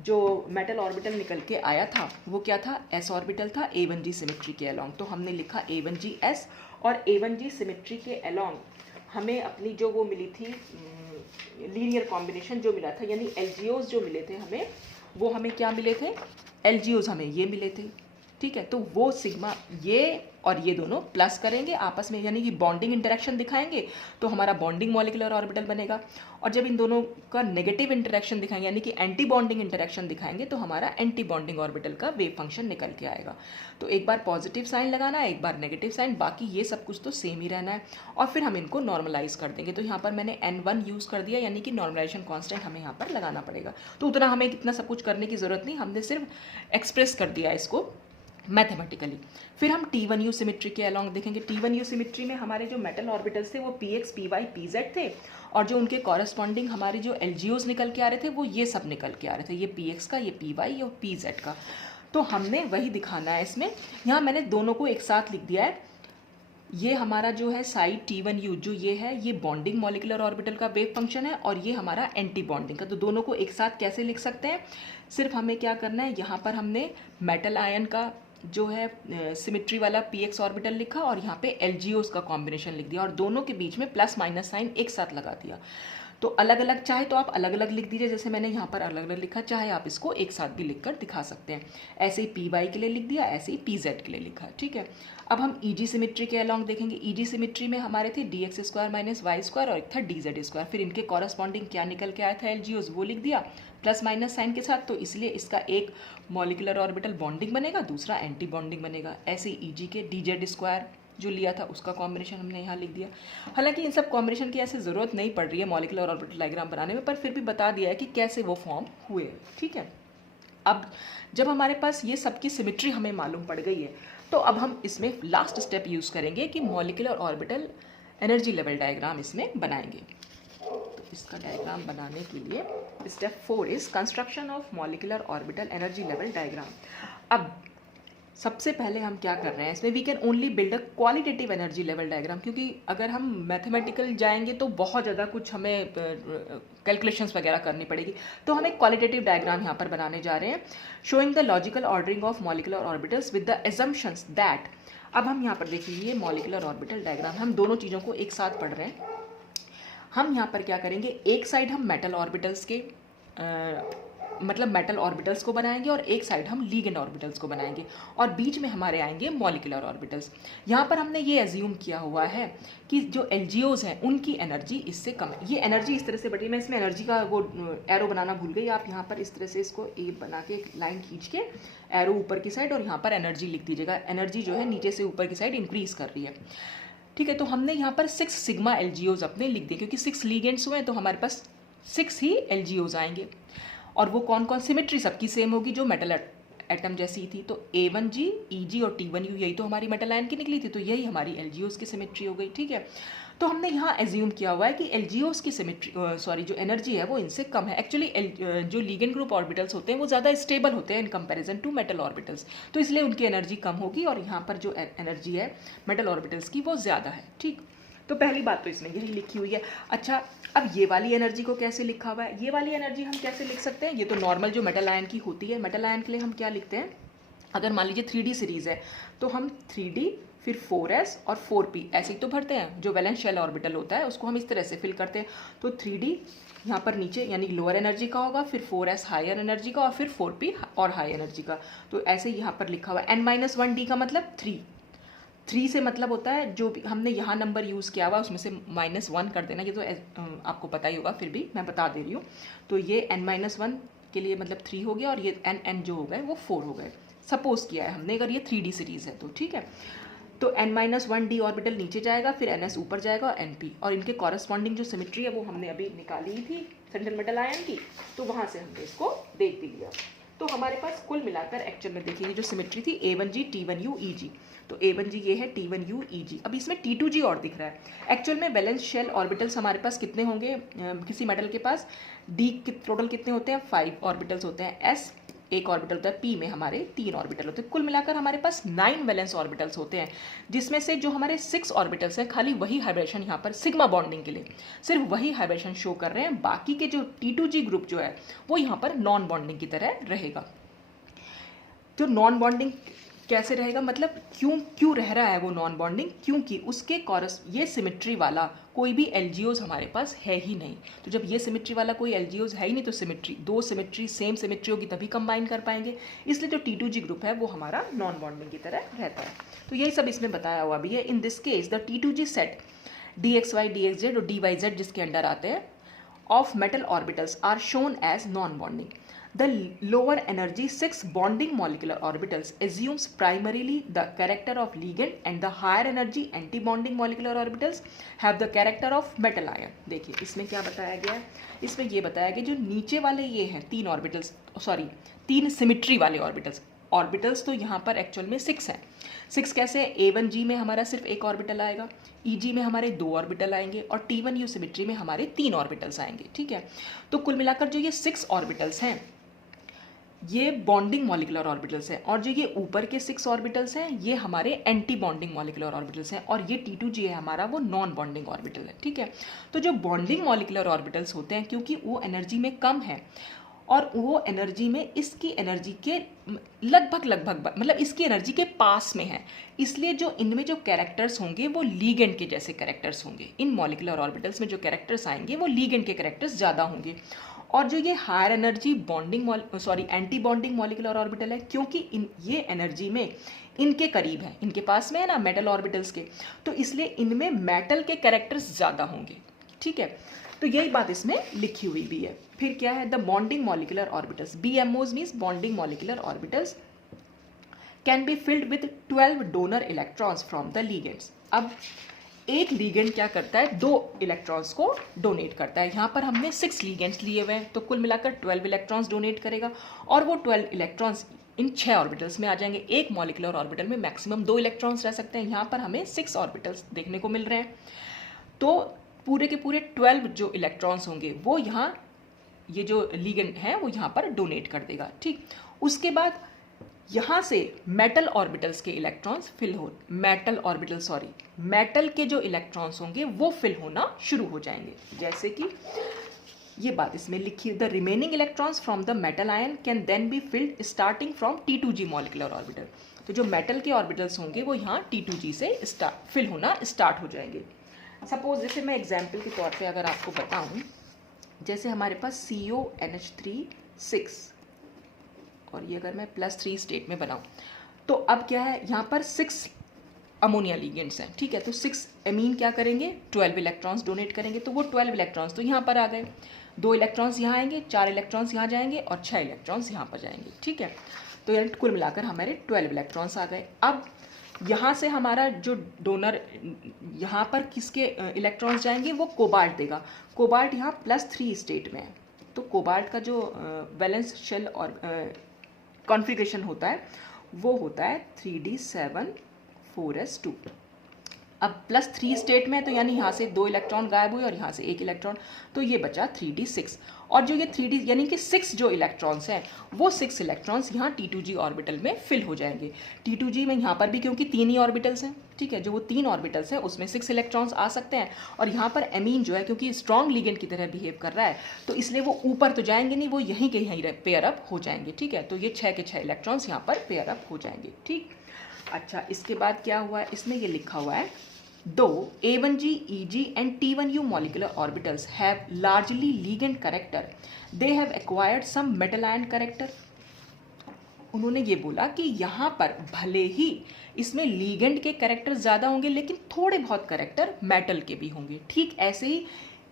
जो मेटल ऑर्बिटल निकल के आया था वो क्या था, S ऑर्बिटल था A1G सिमेट्री के अलॉन्ग। तो हमने लिखा A1GS, और A1G सिमेट्री के अलॉन्ग हमें अपनी जो वो मिली थी लीनियर कॉम्बिनेशन जो मिला था, यानी एलजीओज जो मिले थे हमें, वो हमें क्या मिले थे, एलजीओज हमें ये मिले थे। ठीक है, तो वो सिग्मा ये और ये दोनों प्लस करेंगे आपस में, यानी कि बॉन्डिंग इंटरेक्शन दिखाएंगे तो हमारा बॉन्डिंग मॉलिक्यूलर ऑर्बिटल बनेगा। और जब इन दोनों का नेगेटिव इंटरेक्शन दिखाएंगे यानी कि एंटी बॉन्डिंग इंटरेक्शन दिखाएंगे तो हमारा एंटी बॉन्डिंग ऑर्बिटल का वेव फंक्शन निकल के आएगा। तो एक बार पॉजिटिव साइन लगाना है, एक बार नेगेटिव साइन, बाकी ये सब कुछ तो सेम ही रहना है। और फिर हम इनको नॉर्मलाइज कर देंगे। तो यहाँ पर मैंने N1 यूज़ कर दिया, यानी कि नॉर्मलाइजेशन कॉन्स्टेंट हमें यहाँ पर लगाना पड़ेगा। तो उतना हमें कितना सब कुछ करने की ज़रूरत नहीं, हमने सिर्फ एक्सप्रेस कर दिया इसको मैथमेटिकली। फिर हम T1U सिमेट्री के अलॉन्ग देखेंगे। T1U सिमेट्री में हमारे जो मेटल ऑर्बिटल्स थे वो PX, PY, PZ थे, और जो उनके कॉरस्पॉन्डिंग हमारे जो LGOs निकल के आ रहे थे वो ये सब निकल के आ रहे थे, ये PX का, ये PY और PZ का। तो हमने वही दिखाना है इसमें। यहाँ मैंने दोनों को एक साथ लिख दिया है। ये हमारा जो है साइड T1U जो ये है, ये बॉन्डिंग मॉलिक्यूलर ऑर्बिटल का वेव फंक्शन है, और ये हमारा एंटी बॉन्डिंग का। तो दोनों को एक साथ कैसे लिख सकते हैं, सिर्फ हमें क्या करना है, यहाँ पर हमने मेटल आयन का जो है सिमेट्री वाला PX ऑर्बिटल लिखा और यहाँ पे LGOs का कॉम्बिनेशन लिख दिया और दोनों के बीच में प्लस माइनस साइन एक साथ लगा दिया। तो अलग अलग चाहे तो आप अलग अलग लिख दीजिए, जैसे मैंने यहाँ पर अलग अलग लिखा, चाहे आप इसको एक साथ भी लिखकर दिखा सकते हैं। ऐसे ही PY के लिए लिख दिया, ऐसे ही PZ के लिए लिखा। ठीक है, अब हम EG सिमेट्री के अलॉन्ग देखेंगे। EG सिमेट्री में हमारे थे DX² माइनस Y² और एक था DZ²। फिर इनके कॉरस्पॉन्डिंग क्या निकल के आया था LGOs, वो लिख दिया प्लस माइनस साइन के साथ। तो इसलिए इसका एक मॉलिक्यूलर ऑर्बिटल बॉन्डिंग बनेगा, दूसरा एंटी बॉन्डिंग बनेगा। ऐसे ही EG के DZ² जो लिया था उसका कॉम्बिनेशन हमने यहाँ लिख दिया। हालांकि इन सब कॉम्बिनेशन की ऐसे ज़रूरत नहीं पड़ रही है मॉलिक्यूलर ऑर्बिटल डायग्राम बनाने में, पर फिर भी बता दिया है कि कैसे वो फॉर्म हुए। ठीक है, अब जब हमारे पास ये सब की सिमेट्री हमें मालूम पड़ गई है तो अब हम इसमें लास्ट स्टेप यूज़ करेंगे कि molecular orbital energy level diagram इसमें बनाएंगे। तो इसका डायग्राम बनाने के लिए step 4 is construction of molecular orbital energy level diagram. अब सबसे पहले हम क्या कर रहे हैं इसमें, we can only build a qualitative energy level diagram, क्योंकि अगर हम मैथमेटिकल जाएंगे तो बहुत ज़्यादा कुछ हमें कैलकुलेशंस वगैरह करनी पड़ेगी। तो हम एक क्वालिटेटिव डायग्राम यहाँ पर बनाने जा रहे हैं, showing the logical ordering of molecular orbitals with the assumptions that. अब हम यहाँ पर देखिए मॉलिक्यूलर ऑर्बिटल डायग्राम, हम दोनों चीज़ों को एक साथ पढ़ रहे हैं। हम यहाँ पर क्या करेंगे, एक साइड हम मेटल ऑर्बिटल्स के मतलब मेटल ऑर्बिटल्स को बनाएंगे और एक साइड हम लिगेंड ऑर्बिटल्स को बनाएंगे, और बीच में हमारे आएंगे मॉलिक्यूलर ऑर्बिटल्स। यहाँ पर हमने ये एज्यूम किया हुआ है कि जो LGOs हैं उनकी एनर्जी इससे कम है। ये एनर्जी इस तरह से बढ़ी, मैं इसमें एनर्जी का वो एरो बनाना भूल गई। आप यहाँ पर इस तरह से इसको ए बना के एक लाइन खींच के एरो ऊपर की साइड और यहाँ पर एनर्जी लिख दीजिएगा। एनर्जी जो है नीचे से ऊपर की साइड इंक्रीज कर रही है। ठीक है, तो हमने यहाँ पर 6 सिग्मा LGOs अपने लिख दिए, क्योंकि 6 लिगेंड्स हुए हैं तो हमारे पास 6 ही LGOs आएंगे। और वो कौन कौन, सिमेट्री सबकी सेम होगी, जो मेटल एटम जैसी थी, तो A1G, EG और T1U यही तो हमारी मेटल आयन की निकली थी, तो यही हमारी LGOs की सिमेट्री हो गई। ठीक है, तो हमने यहाँ एज्यूम किया हुआ है कि LGOs की सिमेट्री जो एनर्जी है वो इनसे कम है। एक्चुअली जो लीगेंड ग्रुप ऑर्बिटल्स होते हैं वो ज़्यादा स्टेबल होते हैं in comparison to metal orbitals, तो इसलिए उनकी एनर्जी कम होगी और यहाँ पर जो एनर्जी है मेटल ऑर्बिटल्स की वो ज़्यादा है। ठीक, तो पहली बात तो इसमें यही लिखी हुई है। अच्छा, अब ये वाली एनर्जी को कैसे लिखा हुआ है? ये वाली एनर्जी हम कैसे लिख सकते हैं? ये तो नॉर्मल जो मेटल आयन की होती है, मेटल आयन के लिए हम क्या लिखते हैं, अगर मान लीजिए 3D सीरीज़ है तो हम 3D फिर 4s और 4p ऐसे ही तो भरते हैं। जो वैलेंस शेल ऑर्बिटल होता है उसको हम इस तरह से फिल करते हैं। तो 3D यहाँ पर नीचे यानी लोअर एनर्जी का होगा, फिर 4s हायर एनर्जी का और फिर 4p और हाई एनर्जी का। तो ऐसे ही यहाँ पर लिखा हुआ है। n-1d का मतलब 3 से मतलब होता है जो भी हमने यहाँ नंबर यूज़ किया हुआ उसमें से -1 कर देना। ये तो आपको पता ही होगा, फिर भी मैं बता दे रही हूँ। तो ये n-1 के लिए मतलब 3 हो गया और ये n जो हो गए वो 4 हो गए, सपोज किया है हमने, अगर ये 3D सीरीज़ है तो। ठीक है, तो n-1d ऑर्बिटल नीचे जाएगा, फिर ns ऊपर जाएगा और np, और इनके कॉरस्पॉन्डिंग जो सिमेट्री है वो हमने अभी निकाली थी सेंट्रल मेटल आयन की, तो वहाँ से हमने इसको देख भी लिया। तो हमारे पास कुल मिलाकर एक्चुअल में देखिए जो सिमेट्री थी A1G, T1U, EG, तो A1G ये है, T1U, EG। अब इसमें T2G और दिख रहा है। एक्चुअल में वैलेंस शेल ऑर्बिटल्स हमारे पास कितने होंगे किसी मेटल के पास, D टोटल कितने होते हैं, 5 ऑर्बिटल्स होते हैं, S एक ऑर्बिटल होता है, P में हमारे 3 ऑर्बिटल होते हैं। कुल मिलाकर हमारे पास 9 वैलेंस ऑर्बिटल्स होते हैं, जिसमें से जो हमारे 6 ऑर्बिटल्स हैं खाली वही हाइब्रेशन यहाँ पर सिग्मा बॉन्डिंग के लिए सिर्फ वही हाइब्रेशन शो कर रहे हैं। बाकी के जो T2G ग्रुप जो है वो यहाँ पर नॉन बॉन्डिंग की तरह रहेगा। जो नॉन बॉन्डिंग कैसे रहेगा, मतलब क्यों रह रहा है वो नॉन बॉन्डिंग, क्योंकि उसके ये सिमेट्री वाला कोई भी LGOs हमारे पास है ही नहीं। तो जब ये सिमेट्री वाला कोई LGOs है ही नहीं तो दो सिमेट्री सेम सिमेट्री होगी तभी कंबाइन कर पाएंगे, इसलिए जो T2G ग्रुप है वो हमारा नॉन बॉन्डिंग की तरह रहता है। तो यही सब इसमें बताया हुआ भी है। In this case the T2G set DXY, DXZ और DYZ जिसके अंडर आते हैं of metal orbitals are shown as non bonding. The lower energy 6 bonding molecular orbitals assumes primarily the character of ligand, and the higher energy anti-bonding molecular orbitals have the character of metal ion. देखिए इसमें क्या बताया गया है, इसमें ये बताया गया जो नीचे वाले ये हैं 3 सिमेट्री वाले ऑर्बिटल्स तो यहाँ पर एक्चुअल में 6 हैं। 6 कैसे, A1G में हमारा सिर्फ एक ऑर्बिटल आएगा, EG में हमारे 2 ऑर्बिटल आएंगे और T1U सिमेट्री में हमारे 3 ऑर्बिटल्स आएंगे। ठीक है, तो कुल मिलाकर जो ये 6 ऑर्बिटल्स हैं ये बॉन्डिंग मॉलिकुलर ऑर्बिटल्स हैं, और जो ये ऊपर के 6 ऑर्बिटल्स हैं ये हमारे एंटी बॉन्डिंग मॉलिकुलर ऑर्बिटल्स हैं, और ये T2G है हमारा वो नॉन बॉन्डिंग ऑर्बिटल है। ठीक है, तो जो बॉन्डिंग मॉलिकुलर ऑर्बिटल्स होते हैं क्योंकि वो एनर्जी में कम है और वो एनर्जी में इसकी एनर्जी के लगभग मतलब इसकी एनर्जी के पास में है, इसलिए जो इनमें जो कैरेक्टर्स होंगे वो लीगेंड के जैसे कैरेक्टर्स होंगे। इन मॉलिकुलर ऑर्बिटल्स में जो कैरेक्टर्स आएंगे वो लीगेंड के कैरेक्टर्स ज़्यादा होंगे। और जो ये higher energy anti bonding molecular orbital है क्योंकि ये एनर्जी में इनके करीब है, इनके पास में है ना मेटल ऑर्बिटल्स के, तो इसलिए इनमें मेटल के कैरेक्टर्स ज़्यादा होंगे। ठीक है, तो यही बात इसमें लिखी हुई भी है। फिर क्या है, the bonding molecular orbitals BMOs means bonding molecular orbitals can be filled with 12 donor electrons from the ligands. अब एक लीगेंड क्या करता है, 2 इलेक्ट्रॉन्स को डोनेट करता है। यहाँ पर हमने 6 लीगेंड्स लिए हुए हैं तो कुल मिलाकर 12 इलेक्ट्रॉन्स डोनेट करेगा, और वो 12 इलेक्ट्रॉन्स इन 6 ऑर्बिटल्स में आ जाएंगे। एक मॉलिकुलर ऑर्बिटल में मैक्सिमम 2 इलेक्ट्रॉन्स रह सकते हैं, यहाँ पर हमें 6 ऑर्बिटल्स देखने को मिल रहे हैं। तो पूरे के पूरे 12 जो इलेक्ट्रॉन्स होंगे वो यहाँ ये जो लीगेंड है वो यहाँ पर डोनेट कर देगा। ठीक, उसके बाद यहाँ से मेटल ऑर्बिटल्स के इलेक्ट्रॉन्स मेटल के जो इलेक्ट्रॉन्स होंगे वो फिल होना शुरू हो जाएंगे। जैसे कि ये बात इसमें लिखी, the remaining electrons from the metal ion can then be filled starting from T2G molecular orbital. तो जो मेटल के ऑर्बिटल्स होंगे वो यहाँ T2G से फिल होना स्टार्ट हो जाएंगे। सपोज जैसे मैं एग्जाम्पल के तौर पे अगर आपको बताऊँ, जैसे हमारे पास CONH3 और ये अगर मैं +3 स्टेट में बनाऊँ तो अब क्या है, यहाँ पर 6 अमोनिया लीगेंड्स हैं। ठीक है, तो 6 एमीन क्या करेंगे, 12 इलेक्ट्रॉन्स डोनेट करेंगे, तो वो 12 इलेक्ट्रॉन्स तो यहाँ पर आ गए, 2 इलेक्ट्रॉन्स यहाँ आएंगे, 4 इलेक्ट्रॉन्स यहाँ जाएंगे और 6 इलेक्ट्रॉन्स यहाँ पर जाएंगे। ठीक है, तो यानी कुल मिलाकर हमारे 12 इलेक्ट्रॉन्स आ गए। अब यहाँ से हमारा जो डोनर यहाँ पर किसके इलेक्ट्रॉन्स जाएंगे, वो कोबाल्ट देगा। कोबाल्ट यहाँ +3 स्टेट में है, तो कोबाल्ट का जो वैलेंस शेल और कॉन्फ़िगरेशन होता है वो होता है 3d7 4s2। अब +3 स्टेट में है तो यानी यहाँ से 2 इलेक्ट्रॉन गायब हुए और यहाँ से 1 इलेक्ट्रॉन, तो ये बचा 3d6। और जो ये 3d यानी कि 6 जो इलेक्ट्रॉन्स हैं वो 6 इलेक्ट्रॉन्स यहाँ T2g ऑर्बिटल में फिल हो जाएंगे। T2g में यहाँ पर भी क्योंकि 3 ही ऑर्बिटल्स हैं, ठीक है, जो वो 3 ऑर्बिटल्स हैं उसमें 6 इलेक्ट्रॉन्स आ सकते हैं। और यहाँ पर एमीन जो है क्योंकि स्ट्रॉन्ग लिगेंड की तरह बिहेव कर रहा है तो इसलिए वो ऊपर तो जाएंगे नहीं, वो यहीं के यहीं पेयर अप हो जाएंगे, ठीक है। तो ये 6 के 6 इलेक्ट्रॉन्स यहाँ पर पेयर अप हो जाएंगे, ठीक। अच्छा, इसके बाद क्या हुआ है, इसमें ये लिखा हुआ है Though A1G, EG and T1U molecular orbitals have largely ligand character, they have acquired some metal ion character. उन्होंने ये बोला कि यहाँ पर भले ही इसमें लीगेंड के कैरेक्टर ज़्यादा होंगे लेकिन थोड़े बहुत कैरेक्टर मेटल के भी होंगे, ठीक ऐसे ही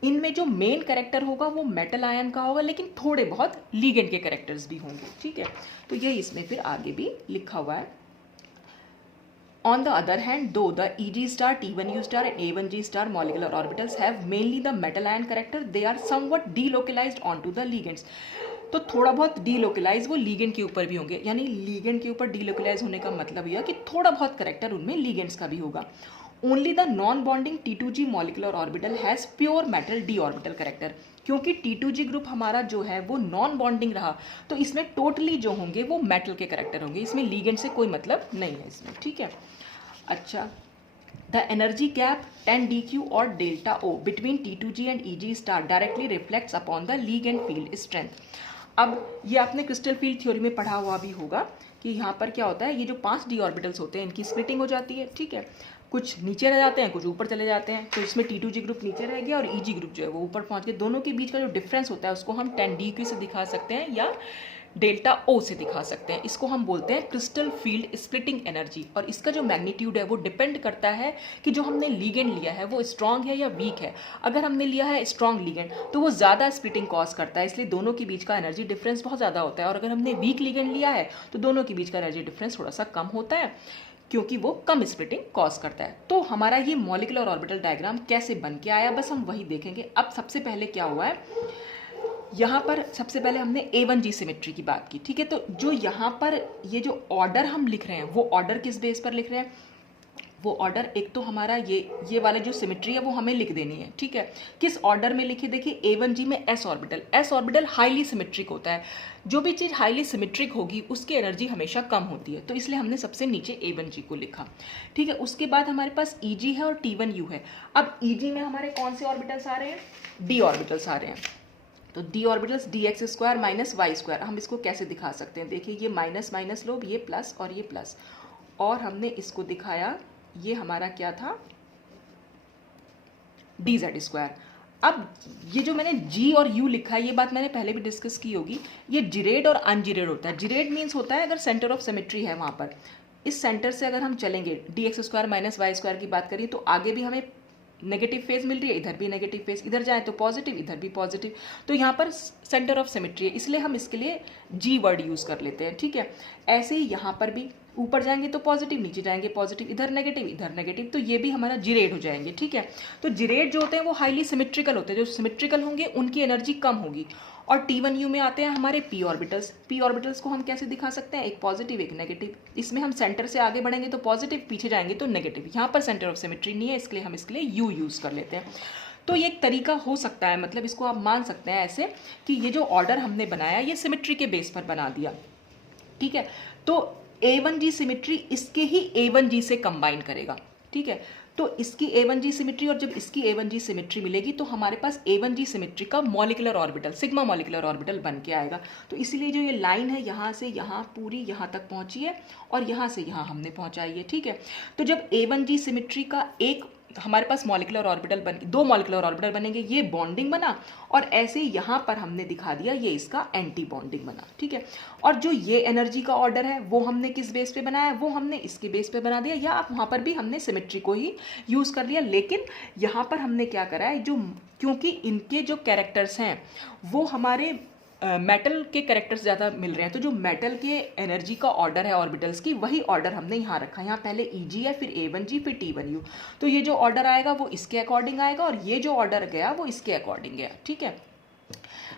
इनमें जो मेन कैरेक्टर होगा वो मेटल आयन का होगा लेकिन थोड़े बहुत लीगेंड के कैरेक्टर्स भी होंगे, ठीक है। तो ये इसमें फिर आगे भी लिखा हुआ है। On the other hand, though the EG star, T1U star and A1G star molecular orbitals have mainly the metal ion character, they are somewhat delocalized onto the ligands. तो थोड़ा बहुत डीलोकलाइज वो लीगेंड के ऊपर भी होंगे, यानी लीगेंड के ऊपर डीलोकलाइज होने का मतलब यह कि थोड़ा बहुत करेक्टर उनमें लीगेंड्स का भी होगा। Only the non bonding T2G molecular orbital has pure metal D orbital character. क्योंकि T2G ग्रुप हमारा जो है वो नॉन बॉन्डिंग रहा तो इसमें टोटली जो होंगे वो मेटल के करेक्टर होंगे, इसमें लीगेंड से कोई मतलब नहीं है इसमें, ठीक है। अच्छा, द एनर्जी गैप 10dq और delta O between T2G and EG star directly reflects upon the ligand field strength. अब ये आपने क्रिस्टल फील्ड थ्योरी में पढ़ा हुआ भी होगा कि यहाँ पर क्या होता है, ये जो 5 d ऑर्बिटल्स होते हैं इनकी स्प्लिटिंग हो जाती है, ठीक है, कुछ नीचे रह जाते हैं कुछ ऊपर चले जाते हैं। तो इसमें T2G ग्रुप नीचे रह गया और EG ग्रुप जो है वो ऊपर पहुँच गए। दोनों के बीच का जो डिफरेंस होता है उसको हम 10dq से दिखा सकते हैं या डेल्टा O से दिखा सकते हैं। इसको हम बोलते हैं क्रिस्टल फील्ड स्प्लिटिंग एनर्जी। और इसका जो मैग्नीट्यूड है वो डिपेंड करता है कि जो हमने लीगेंड लिया है वो स्ट्रॉन्ग है या वीक है। अगर हमने लिया है स्ट्रॉन्ग लीगेंड तो वो ज़्यादा स्प्लिटिंग कॉज करता है, इसलिए दोनों के बीच का एनर्जी डिफरेंस बहुत ज़्यादा होता है। और अगर हमने वीक लीगेंड लिया है तो दोनों के बीच का एनर्जी डिफरेंस थोड़ा सा कम होता है क्योंकि वो कम स्प्लिटिंग कॉज करता है। तो हमारा ये मॉलिक्यूलर ऑर्बिटल डायग्राम कैसे बन के आया बस हम वही देखेंगे। अब सबसे पहले क्या हुआ है, यहाँ पर सबसे पहले हमने A1G सिमेट्री की बात की, ठीक है। तो जो यहाँ पर ये जो ऑर्डर हम लिख रहे हैं वो ऑर्डर किस बेस पर लिख रहे हैं, वो ऑर्डर एक तो हमारा ये वाला जो सिमेट्री है वो हमें लिख देनी है, ठीक है। किस ऑर्डर में लिखिए, देखिए A1G में S ऑर्बिटल हाईली सिमेट्रिक होता है। जो भी चीज़ हाईली सिमेट्रिक होगी उसकी एनर्जी हमेशा कम होती है, तो इसलिए हमने सबसे नीचे A1G को लिखा, ठीक है। उसके बाद हमारे पास EG है और T1U है। अब EG में हमारे कौन से ऑर्बिटल्स आ रहे हैं, D ऑर्बिटल्स आ रहे हैं। तो D orbitals dx² minus y², हम इसको कैसे दिखा सकते हैं, देखिए ये माइनस माइनस लो, ये प्लस और ये प्लस, और हमने इसको दिखाया ये हमारा क्या था dz²। अब ये जो मैंने G और U लिखा है ये बात मैंने पहले भी डिस्कस की होगी, ये जिरेड और अनजिरेड होता है। जिरेड मीन्स होता है अगर सेंटर ऑफ सिमेट्री है वहाँ पर, इस सेंटर से अगर हम चलेंगे dx² माइनस y² की बात करिए तो आगे भी हमें नेगेटिव फेज मिल रही है, इधर भी नेगेटिव फेज, इधर जाए तो पॉजिटिव इधर भी पॉजिटिव, तो यहाँ पर सेंटर ऑफ सिमेट्री है इसलिए हम इसके लिए G वर्ड यूज़ कर लेते हैं, ठीक है। ऐसे ही यहाँ पर भी ऊपर जाएंगे तो पॉजिटिव, नीचे जाएंगे पॉजिटिव, इधर नेगेटिव, तो ये भी हमारा जिरेड हो जाएंगे, ठीक है। तो जिरेड जो होते हैं वो हाईली सिमेट्रिकल होते हैं, जो सिमेट्रिकल होंगे उनकी एनर्जी कम होगी। और T1U में आते हैं हमारे p ऑर्बिटल्स को हम कैसे दिखा सकते हैं, एक पॉजिटिव एक नेगेटिव। इसमें हम सेंटर से आगे बढ़ेंगे तो पॉजिटिव, पीछे जाएंगे तो नेगेटिव। यहाँ पर सेंटर ऑफ सिमेट्री नहीं है इसलिए हम इसके लिए U यूज़ कर लेते हैं। तो ये एक तरीका हो सकता है, मतलब इसको आप मान सकते हैं ऐसे कि ये जो ऑर्डर हमने बनाया ये सिमेट्री के बेस पर बना दिया, ठीक है। तो A1G सिमेट्री इसके ही A1G से कंबाइन करेगा, ठीक है। तो इसकी A1G सिमेट्री और जब इसकी A1G सिमेट्री मिलेगी तो हमारे पास A1G सिमेट्री का molecular orbital sigma molecular orbital बन के आएगा। तो इसीलिए जो ये लाइन है यहाँ से यहाँ पूरी यहाँ तक पहुँची है और यहाँ से यहाँ हमने पहुँचाई है, ठीक है। तो जब A1G सिमेट्री का एक हमारे पास मॉलिक्यूलर ऑर्बिटल दो मॉलिक्यूलर ऑर्बिटल बनेंगे, ये बॉन्डिंग बना और ऐसे ही यहाँ पर हमने दिखा दिया ये इसका एंटी बॉन्डिंग बना, ठीक है। और जो ये एनर्जी का ऑर्डर है वो हमने किस बेस पे बनाया, वो हमने इसके बेस पे बना दिया, या आप वहाँ पर भी हमने सिमेट्री को ही यूज़ कर लिया। लेकिन यहाँ पर हमने क्या करा है, जो क्योंकि इनके जो कैरेक्टर्स हैं वो हमारे मेटल के कैरेक्टर्स ज़्यादा मिल रहे हैं, तो जो मेटल के एनर्जी का ऑर्डर है ऑर्बिटल्स की वही ऑर्डर हमने यहाँ रखा है। यहाँ पहले EG है, फिर A1G, फिर T1U। तो ये जो ऑर्डर आएगा वो इसके अकॉर्डिंग आएगा और ये जो ऑर्डर गया वो इसके अकॉर्डिंग गया, ठीक है।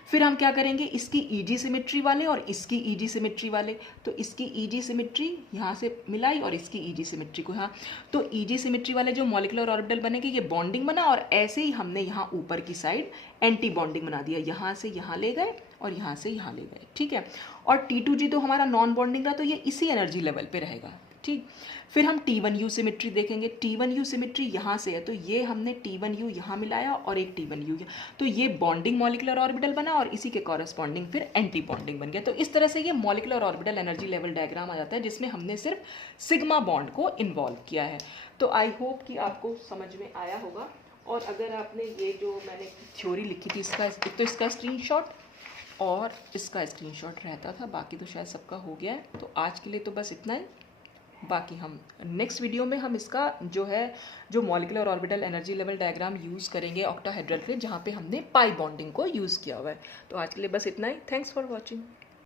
फिर हम क्या करेंगे, इसकी ईजी सिमेट्री वाले और इसकी ईजी सिमेट्री वाले, तो इसकी ईजी सिमेट्री यहाँ से मिलाई और इसकी ईजी सिमेट्री को यहाँ, तो ईजी सिमेट्री वाले जो मॉलिक्यूलर ऑर्बिटल बनेंगे ये बॉन्डिंग बना, और ऐसे ही हमने यहाँ ऊपर की साइड एंटी बॉन्डिंग बना दिया, यहाँ से यहाँ ले गए और यहाँ से यहाँ ले गए, ठीक है। और T2G तो हमारा नॉन बॉन्डिंग रहा, तो ये इसी एनर्जी लेवल पे रहेगा, ठीक। फिर हम T1U सिमेट्री देखेंगे, T1U सिमेट्री यहाँ से है, तो ये हमने T1U यहाँ मिलाया और एक T1U, तो ये बॉन्डिंग मॉलिक्यूलर ऑर्बिटल बना और इसी के कॉरस्पॉन्डिंग फिर एंटी बॉन्डिंग बन गया। तो इस तरह से ये molecular orbital energy level diagram आ जाता है, जिसमें हमने सिर्फ सिग्मा बॉन्ड को इन्वॉल्व किया है। तो आई होप कि आपको समझ में आया होगा। और अगर आपने ये जो मैंने थ्योरी लिखी थी, इसका एक तो इसका स्क्रीनशॉट और इसका स्क्रीनशॉट रहता था, बाकी तो शायद सबका हो गया है। तो आज के लिए तो बस इतना ही, बाकी हम नेक्स्ट वीडियो में हम इसका जो molecular orbital energy level diagram use करेंगे ऑक्टाहेड्रल पे, जहाँ पे हमने पाई बॉन्डिंग को यूज़ किया हुआ है। तो आज के लिए बस इतना ही। Thanks for watching.